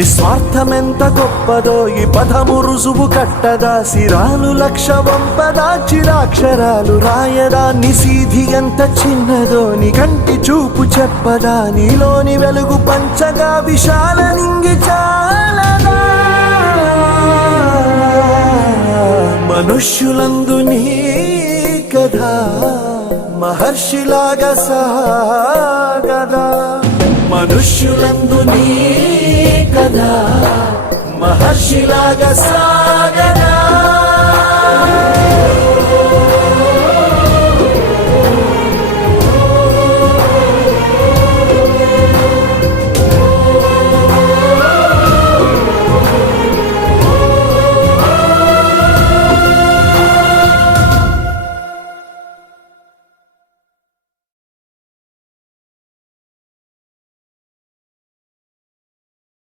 నిస్వార్థమెంత గొప్పదో ఈ పదము రుజువు కట్టదా, సిరాలు లక్ష వంపదా, చిరాక్షరాలు రాయదా, నిసీధి ఎంత చిన్నదో నీ కంటి చూపు చెప్పదా, నీలోని వెలుగు పంచగా విశాల నింగి చాలదా. మనుష్యులందు నీ కథ మహర్షిలాగా సాగదా, మనుష్యులందు నీ కథ మహర్షిలాగా సాగదా.